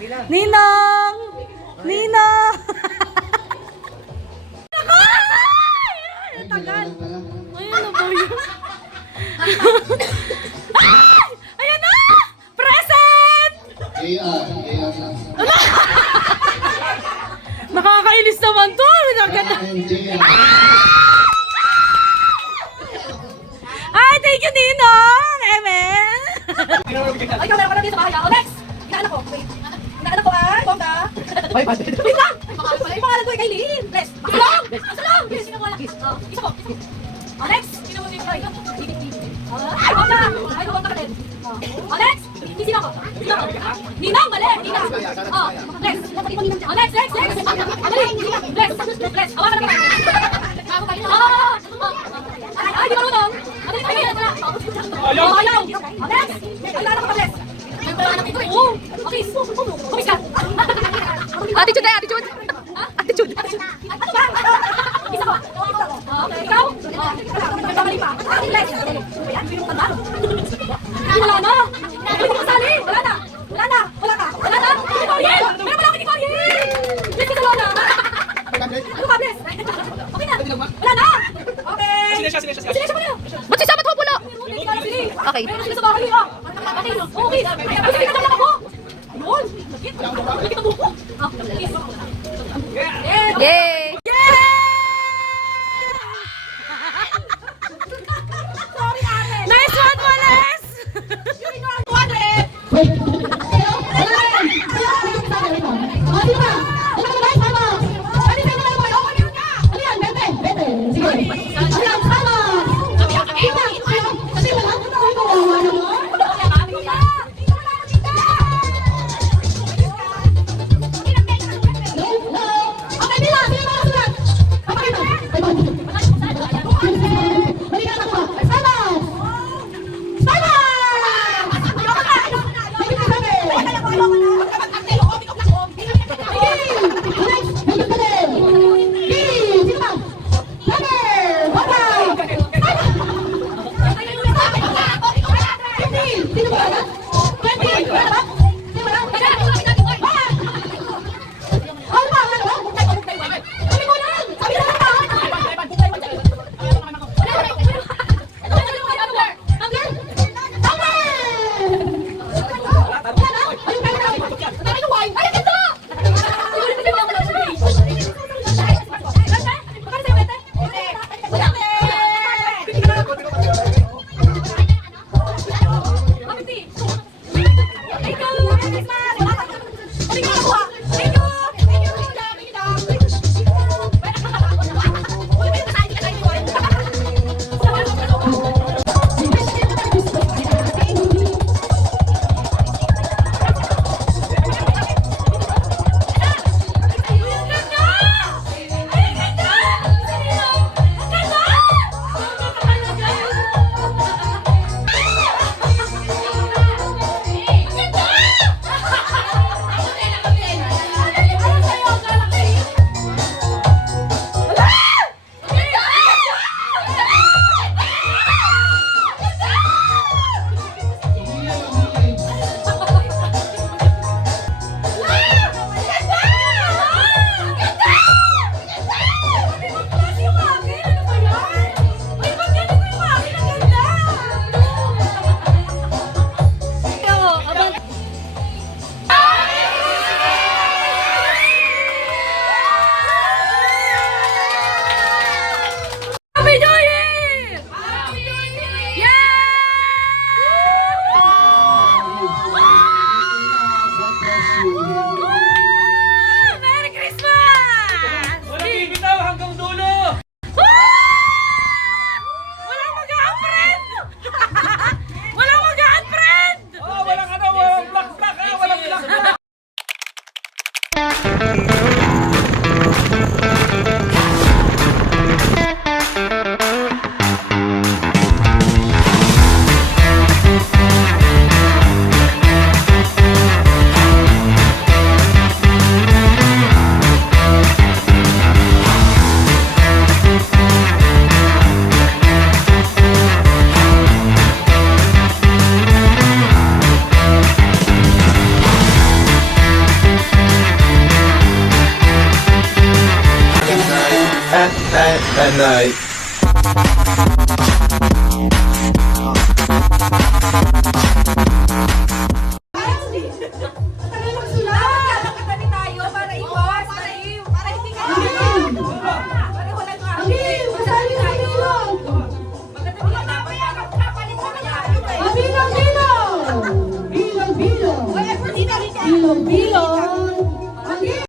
Ninong! Ninong! Ay, tagal. Ayan na po yun. Ay! Ayan na! Present! Nakakainis naman to. Ay, thank you, Ninong! Emel! Ay, ikaw meron ka na dito sa bahay. O, next! Inaanak ko. Wait. Inaanak ko ay, bongga. Wait lang! Ay, pangalan ko ay Kailin. Bless. Masalong! Masalong! Yes, sino mo lang? Isa ko. O, next! Sino mo dito? Ay, bongga! Ay, bongga ka din. O, next! Sino ko? Ninang, mali! Ninang! O, bless. O, next! Bless! Bless! Hawakan na ka. Ay, di marunong! Madali kayo! Ayaw! O, next! Kailangan ko pa, bless! Oo! Okay! Kumis ka! Attitude eh, attitude! Attitude! Ano ba? Isa ko! Okay, ikaw? Nagkamali pa! Bless! Ayan, pinong tanda! Wala na! Hindi ko kasali! Wala na! Wala na! Wala ka! Wala na! Hindi ko yan! Meron pala ako hindi ko yan! Bless ka sa lona! Ano ba, bless? Okay na! Wala na! Okay! Sinesya mo na! Ba't si Samat pupulo? Okay. Meron sila sa bahay ah. Okay. Okay. Kasi pinagdala lang ako. Ayun. Lagit ang buko. Yay! Sorry, ate. Nice one, Wallace! You know what, eh? at night. Tagal magsulat. Katabi tayo para iwas. Para hindi ka. Para wala ka. Masali sa bilog. Magkatabi ka dapat para kapalit mo na tayo eh. Bilog, bilog. Bilog, bilog. Oy, Efren, hindi na rin Bilog, bilog.